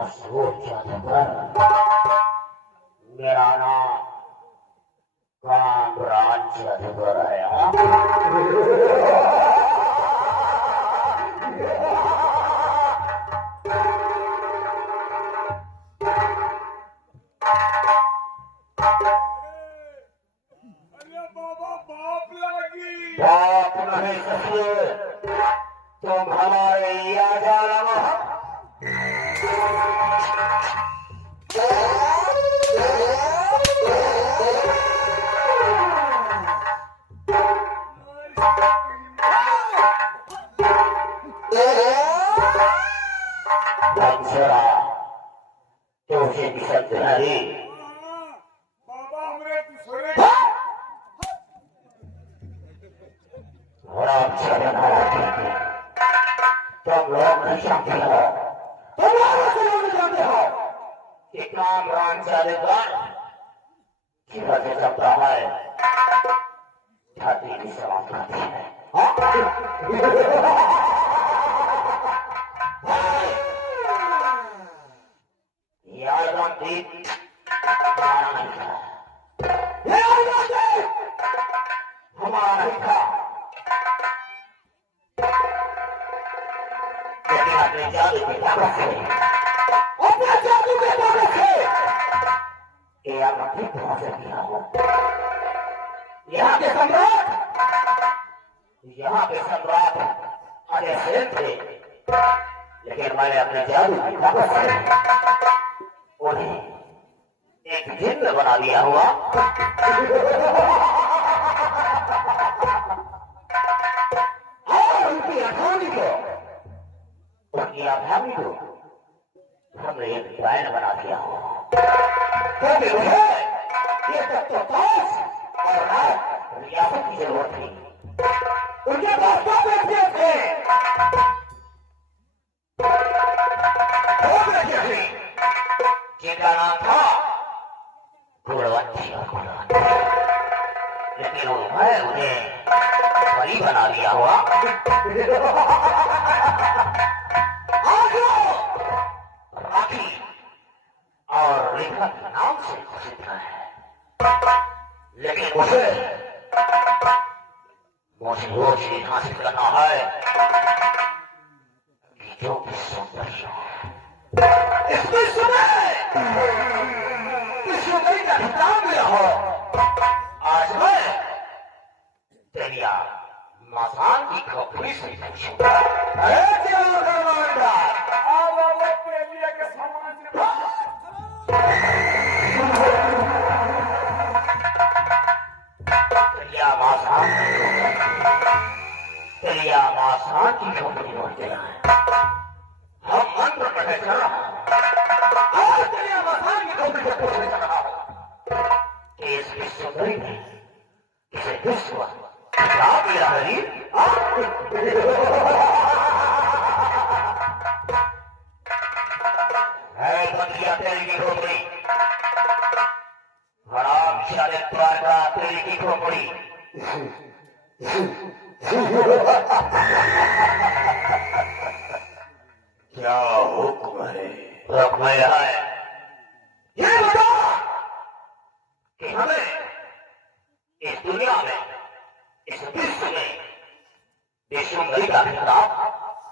मशहूर जादूगर। मेरा नाम कामरान जादूगर है। बाप नहीं सके तुम हमारे या जाना तुझे भी शब्द नहीं तुम लोग नहीं जानते हो, तुम लोग नहीं जानते हो कि कामरान जादूगर जीवन से चलता है, छाती भी समाप्त करती है। यार गांधी हमारा नहीं था, यार गांधी हमारा नहीं था। अपने जादू के ताकत से, अपने जादू के ताकत से ये मट्टी पहुंच गया हो। यहाँ के सम्राट अजय सेन थे, लेकिन मैंने अपने जादू की ताकत से उन्हें एक जिन्न बना दिया हुआ। और उनकी अठानी को भाभी को हमने एक गायन बना दिया हो, क्योंकि मुझे ये तत्वताश और रियासत की जरूरत थी। उनके पास दो बेटियां थे, जिनका नाम था गुणवंती और गुणवंती, लेकिन मैं उन्हें परी बना दिया हुआ। राखी और रेखा के नाम से प्रसिद्ध है, लेकिन मुझे वो चीज हासिल करना है कि जो भी सौंदर्य इसमें सुंदरी का खिताब मिला हो। आज मैं तेरिया मसान की खोपड़ी से पूछूंगा, अरे तेरिया मसान की खोपड़ी बोल गया है। हम मंत्र पढ़े चल रहा हूं और तेरिया मसान की खोपड़ी से पूछने चल रहा हूं कि इसकी सुंदरी ने इसे विश्व क्या मिला हरी? है बंदिया तेरी की खोपड़ी, हराम शाले द्वार का तेरी की खोपड़ी। क्या हुक्म है? हुक्म है ये बता कि हमें इस दुनिया में, इस विश्व में सुंदरी का खिताब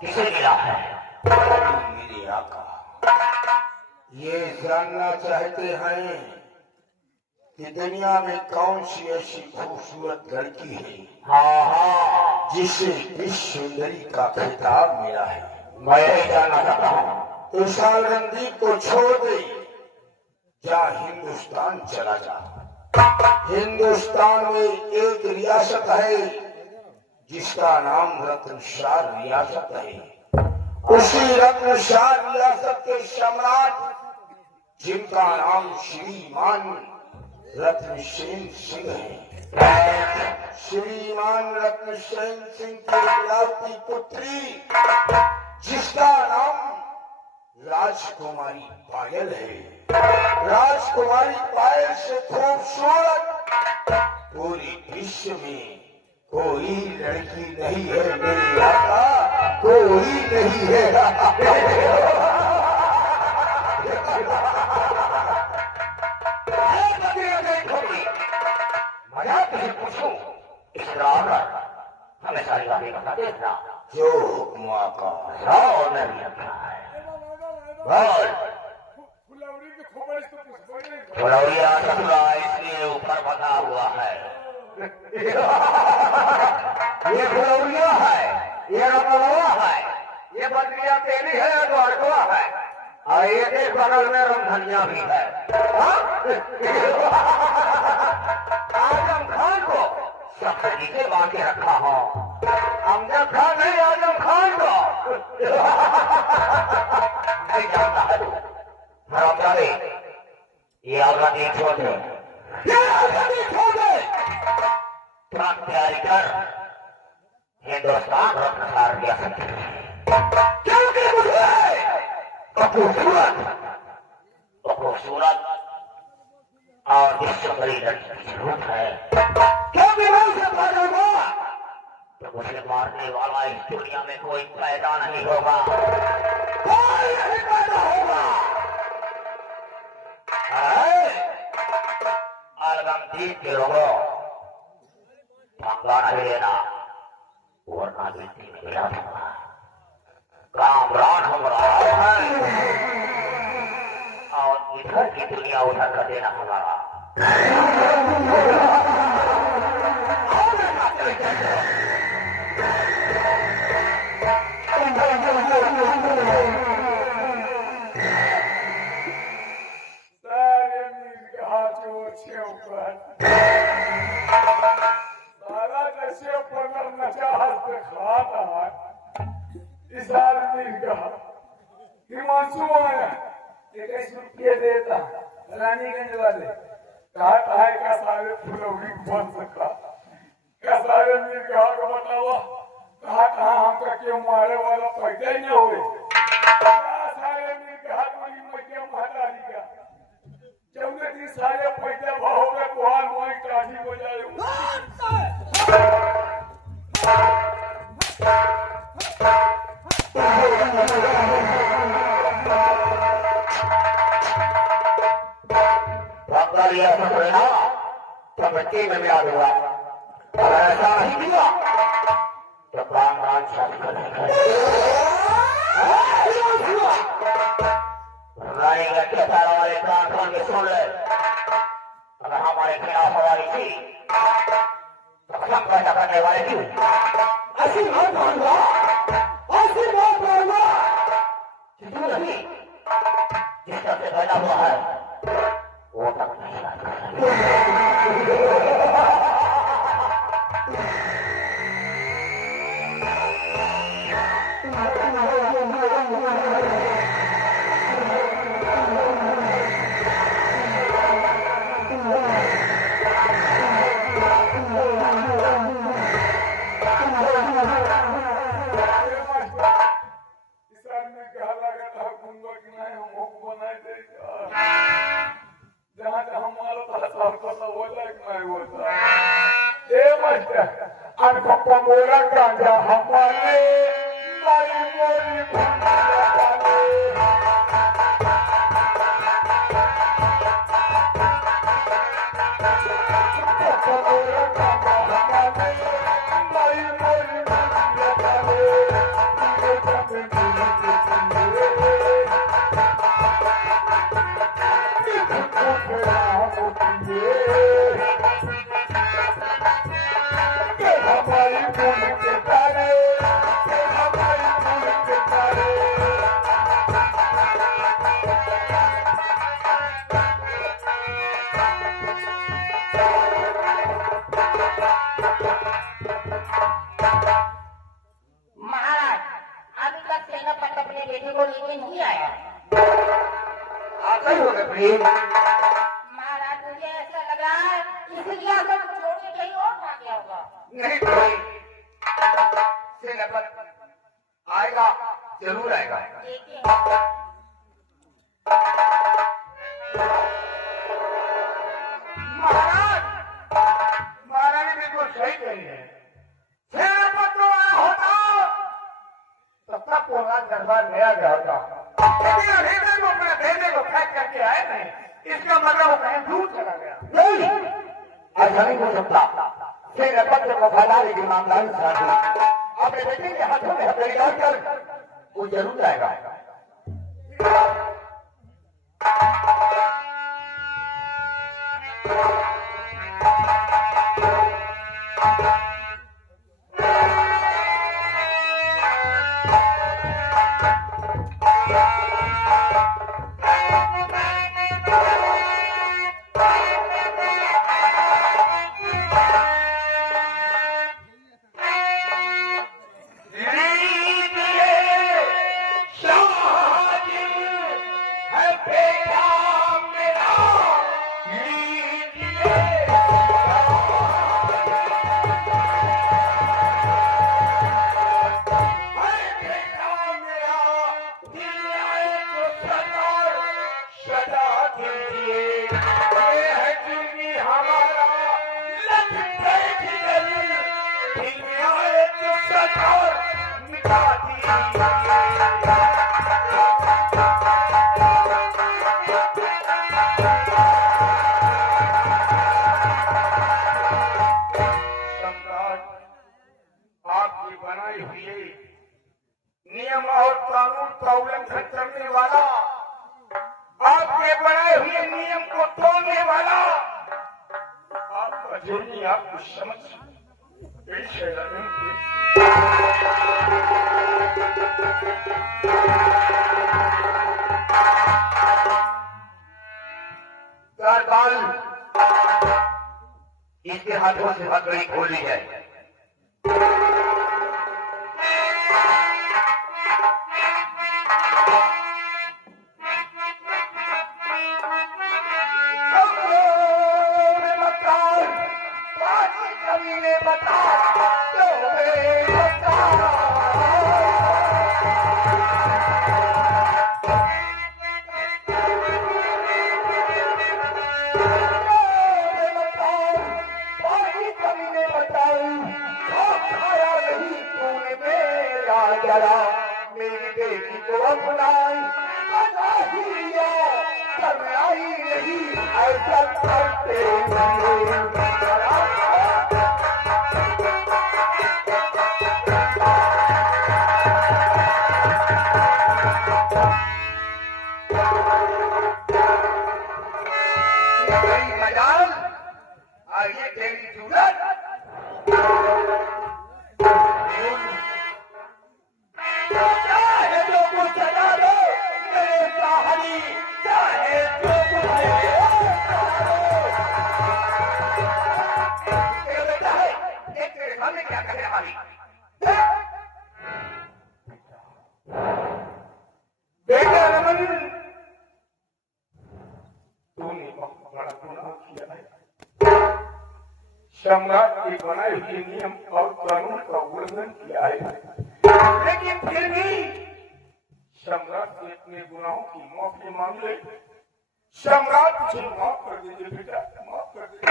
किसे मिला है? मेरे आका ये जानना चाहते हैं कि दुनिया में कौन सी ऐसी खूबसूरत लड़की है जिसे विश्व सुंदरी का खिताब मिला है? मैं यही जानना चाहता हूँ। तो सालरंदी को छोड़ दे, जा हिंदुस्तान चला जा। हिंदुस्तान में एक रियासत है जिसका नाम रत्नशाह रियासत है। उसी रत्नशाह रियासत के सम्राट जिनका नाम श्रीमान रत्नसेन सिंह है, श्रीमान रत्नसेन सिंह के इकलौती पुत्री जिसका नाम राजकुमारी पायल है। राजकुमारी पायल से खूबसूरत पूरी विश्व में कोई लड़की नहीं है मेरे आका, कोई नहीं है। फुलौरिया ससुरा इसलिए ऊपर बना हुआ है। ये फुलौरिया है, ये रमलवा है, ये बदलिया तेली है और द्वारकवा है, और एक बगल में रमधनिया भी है। आजम खान को सबसे नीचे बांध के रखा हो। अमजद खान नहीं, आजम खान को नहीं जानता है तू। हरामजादे, ये आजादी छोड़ दे, ये आजादी छोड़ दे। तुरंत तैयारी कर, हिंदुस्तान रत्न हार गया क्योंकि मुझे खूबसूरत और विश्वभरी लड़की की जरूरत है। क्योंकि मैं उसे मारूंगा तो मुझे मारने वाला इस दुनिया में कोई पैदा नहीं होगा, कोई नहीं पैदा होगा। अलगमदीप के लोगों पंगा नहीं लेना, वरना गिनती में मिला दूंगा। कामरान हम रहा है और इधर की दुनिया उधर कर देना हमारा। इस आदमी का हिमांशु आया 21 रुपये देता रानीगंज वाले कहा है का सारे फुलौरी बन सका का सारे मिल के हाथ बतावा कहा हमका क्यों मारे वाला पैदा ही नहीं हुए सारे मिल के हाथ वाली मैया महारानी का जब दिन सारे पैदा भाव में कुहार मोई काठी बजाए लिया तो मिट्टी में मिला दूंगा। अगर ऐसा नहीं किया तो कामरान रानीगंज के सारा वाले कान खोल के सुन ले। अगर हमारे खिलाफ हमारी थी तो हम पैदा करने वाले क्यों? ऐसी बात मानूंगा, ऐसी बात मानूंगा जितनी नहीं जिस तरह से पैदा हुआ है वो तक नहीं बात कर मोरा गांजा हमारे मारी मोरी महाराज मुझे ऐसा लग रहा है इसलिए अगर छोड़ के कहीं और भाग गया होगा। नहीं भाई, आएगा जरूर आएगा। महाराज महारानी बिल्कुल सही कही है। सेनापति आया होता तब तक पूरा दरबार नया गया होता, लेकिन हृदय को अपने भेजे को फेंक करके आए नहीं, इसका मतलब वो कहीं दूर चला गया। नहीं, ऐसा नहीं हो सकता। सेनापति को फैलाने की ईमानदारी से अपने बेटे के हाथों में हथेली डालकर वो जरूर आएगा। हुए नियम को तोड़ने वाला आपका जुर्मी आपको समझ पेश है कारबाल इसके हाथों से हथकड़ी खोल ली जाए। मेरी बेटी को अपनाई आई नहीं ऐसा करते तेरी मजाल और ये तेरी जरूरत चाहे जो कुछ सजा दो मेरे चाहनी चाहे जो कुछ बेटा है एक तेरे सामने क्या कहे हमारी बेटा रमन तूने बहुत बड़ा गुनाह किया है। सम्राट के बनाए हुए नियम और कानून का उल्लंघन किया है, लेकिन फिर भी सम्राट से अपने गुनाहों की माफी मांग ले। सम्राट तुझे माफ कर दीजिए बेटा, माफ कर दीजिए।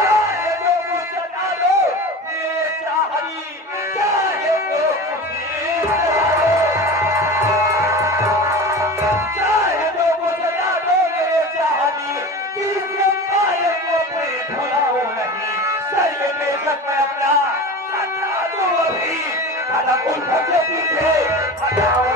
चाहे जो कुछ सजा दो मेरे चाहनी चाहे जो कुछ चाहे जो कुछ सजा दो मेरे चाहनी किसी पाए को कोई भुलाओ नहीं। सही बेशक मैं अपना हटा दो अभी हटा उन के पीछे हटाओ।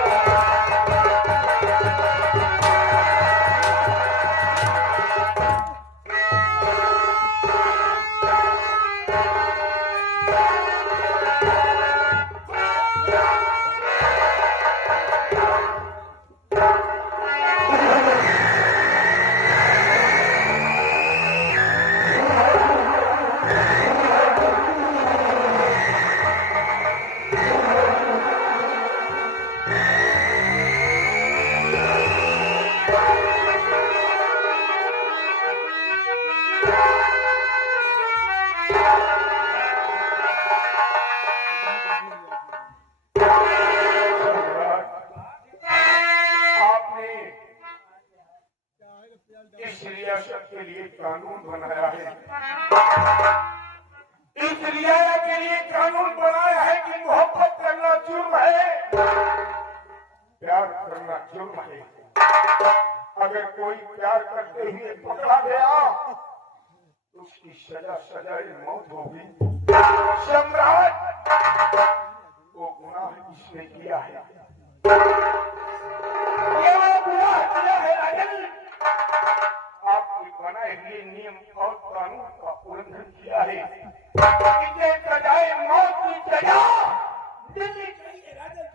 इस रियासत के लिए कानून बनाया है, इस रियासत के लिए कानून बनाया है कि मोहब्बत करना जुर्म है, प्यार करना जुर्म है। अगर कोई प्यार करते हुए पकड़ा गया तो उसकी सजा सजाए मौत होगी। सम्राट वो गुनाह इसने किया है, ये वो गुनाह किया है राजन। आपके बनाए हुए नियम और कानून का उल्लंघन किया है, इसे सजाए मौत की सजा मिलनी चाहिए राजन।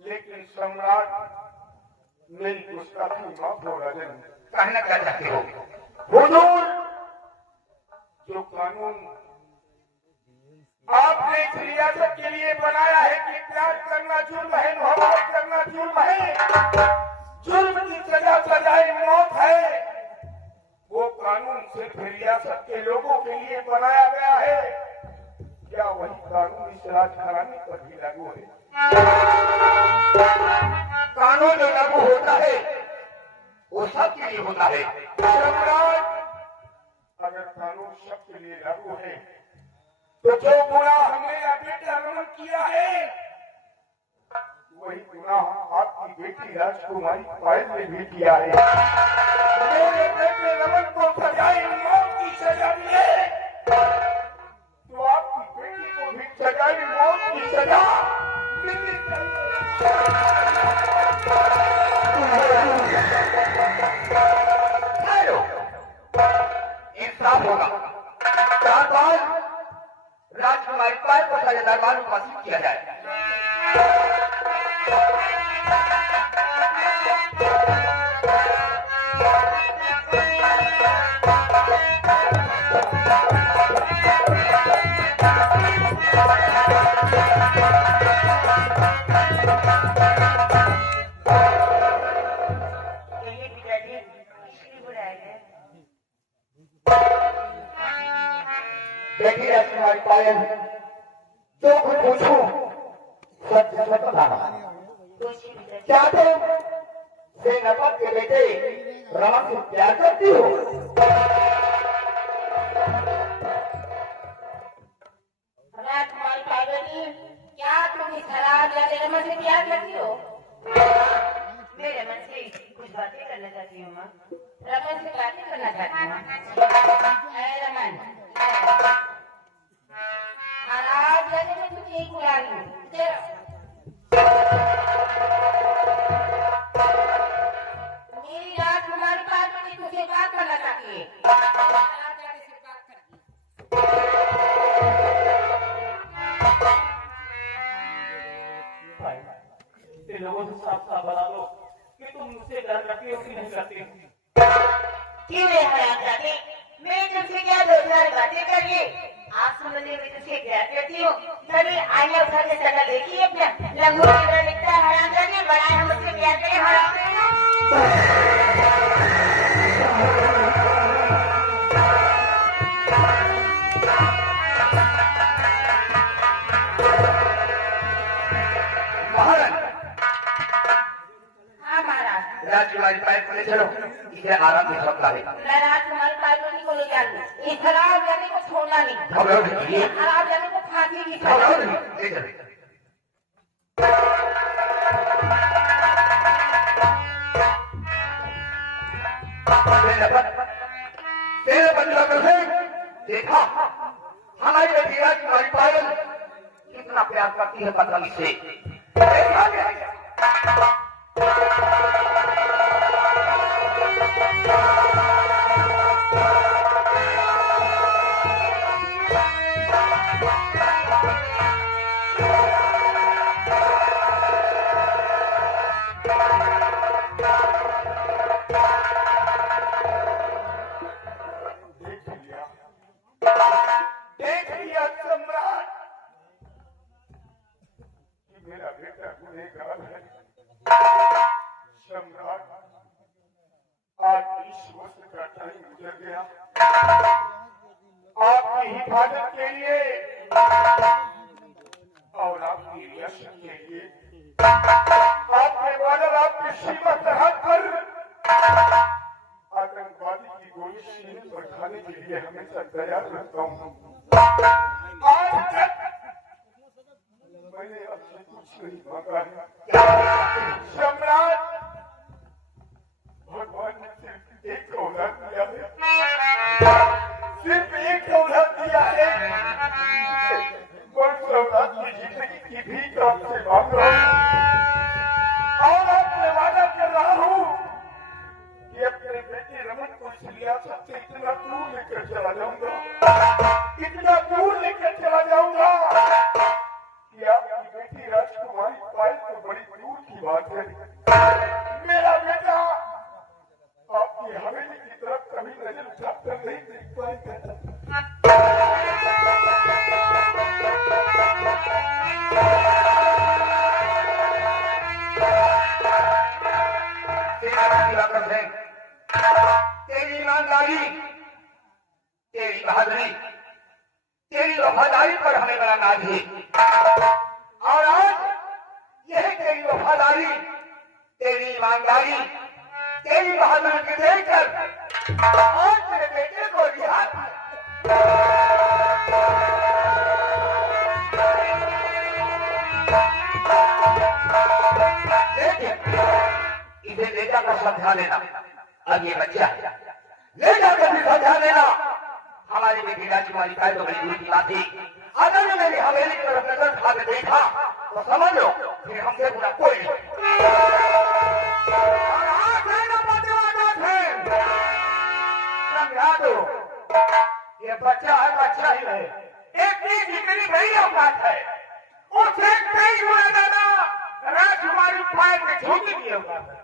लेकिन सम्राट मेरी गुस्ताखी माफ हो राजन। कहना क्या चाहते हो? हुजूर जो कानून आपने इस रियासत के लिए बनाया है कि प्यार करना जुर्म है, मोहब्बत करना जुर्म है, जुर्म की सजा सजाए मौत है, वो कानून सिर्फ रियासत के लोगों के लिए बनाया गया है। क्या वही कानून इस राजघराने पर भी लागू है? कानून जो लागू होता है वो सबके लिए होता है। सम्राट अगर कानून सबके लिए लागू है तो जो गुनाह हमने बेटा रमन किया है वही गुनाह आपकी बेटी राजकुमारी पायल ने भी किया है। मेरे बेटे रमन को सजाए मौत की सजा मिले तो आपकी बेटी को भी सजाए मौत की सजा मिलनी चाहिए। हेलो, इंसाफ होगा। 4 बार राजकुमारी पाल को सारे दरबार में उपस्थित किया जाए। देखिए राजकुमारी पायल, जो कुछ पूछूं सच सच बताना। क्या तुम सेनापति के बेटे रमन से प्यार करती हो? राजकुमारी पार्वती, क्या तुम इस खराब या रमन से प्यार करती हो? मैं रमन से कुछ बातें करना चाहती हूँ माँ। रमन से बातें करना चाहती हूँ। है रमन, खराब जाने में तुझे एक बुला रही हूँ। मेरी राजकुमारी पार्वती तुझसे बात करना चाहती है। खराब जाने से बात करती इन लोगों से साफ साफ बता दो कि तुम मुझसे प्यार करती हो कि नहीं करती। क्यों है हरामजादे? मैं तुमसे क्या रोजगार बातें करिए? आप समझ रहे मैं तुझसे प्यार करती हूँ। कभी आईना उठा के शक्ल देखिए अपना, लंगूर की तरह दिखता है हरामजादे। बड़ा है मुझसे प्यार करे हरामजादे। हाँ महाराज, राजकुमारी पायल को ले चलो, इसे आराम से सकता है। मैं राजकुमारी पार्वती को ले जाऊंगी। इस खराब जाने को छोड़ना नहीं। घबराओ नहीं, इस खराब जाने को फांसी की घबराओ सजा। नहीं, ले चलो। देखा हमारी बेटी राजकुमारी पायल कितना प्यार करती है पतंग से। देखा गया। देख लिया सम्राट कि मेरा बेटा गुनहगार है। सम्राट, आज 20 वर्ष का टाइम गुजर गया। आपकी हिफाजत के लिए और आपकी रियासत के लिए, आपके बॉर्डर, आपकी सीमा सरहद पर आतंकवादी की गोली सीने पर खाने के लिए हमेशा तैयार रहता हूँ। आज तक मैंने आपसे कुछ नहीं मांगा है। सम्राट, भगवान ने सिर्फ एक औलाद दिया है, सिर्फ एक औलाद दिया है। उस औलाद की जिंदगी की भीख आपसे मांग रहा हूँ और आपसे वादा कर रहा हूँ कि अपने बेटे रमन को इस रियासत से इतना दूर लेकर चला जाऊंगा, इतना दूर लेकर चला जाऊंगा कि आपकी बेटी राजकुमारी पायल तो बड़ी दूर की बात है। मेरा बेटा आपकी हवेली की तरफ कभी नजर उठाकर नहीं देख पाएगा। तेरी ईमानदारी, तेरी बहादुरी, तेरी वफादारी पर हमें बड़ा नाज है। और आज यह तेरी वफादारी, तेरी ईमानदारी, तेरी बहादुरी को देखकर आज तेरे बेटे को रिहा इसे ले जाकर समझा लेना। अब ये बच्चा ले जाकर भी समझा लेना। हमारी बेटी राजकुमारी पायल तो बड़ी दूर की बात थी। अगर मेरी हवेली की तरफ नजर उठा के देखा तो समझ लो फिर हमसे बुरा कोई नहीं। और आज है ना बच्चा है, समझा दो, ये बच्चा है, बच्चा ही है, एक जितनी बड़ी औकात है उसे कई गुना ज्यादा राजकुमारी फायर में झोंकी की औकात है।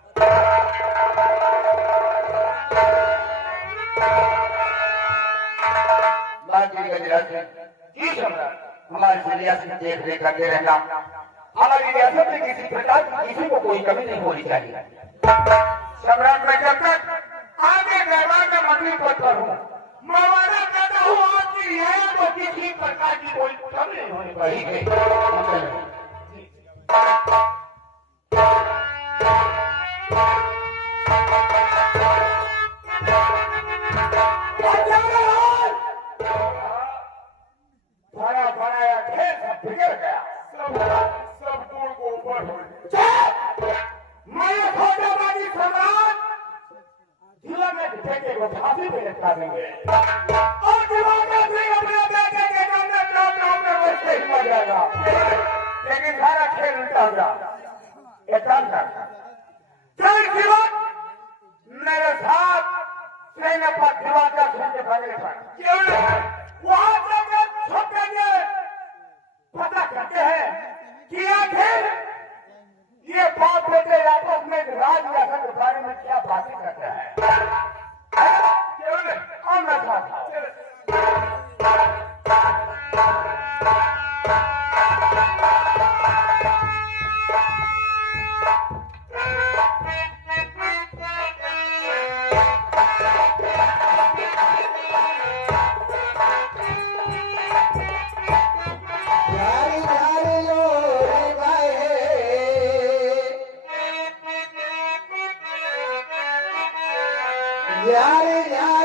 जी सम्राट, हमारी रियासत में देख रेख करते रहना, हमारी रियासत में किसी प्रकार की किसी को कोई कमी नहीं होनी चाहिए। सम्राट, मैं जब तक आगे दरबार में मंत्री पद पर हूँ, मैं वादा करता हूँ आपकी रियायत को किसी प्रकार की कोई कमी नहीं होनी चाहिए। बड़ा बनाया ढेर सब बिगड़ गया, सब दूर को ऊपर हो गया। मैं खोजाबाजी सम्राट जिला में बेटे को फांसी पे लटका देंगे और दिमाग से अपने बेटे के नाम में वैसे ही मर जाएगा। लेकिन सारा खेल उल्टा हो गया। एक काम कर, चल शिवक मेरे साथ सैन्य पर दीवार का झंडे भागने पर वहां जाकर छोटे पता करते हैं कि आखिर ये बाप बेटे आपस में राज शासन के बारे में क्या बातें करते हैं। और मैं साथ यारे यारे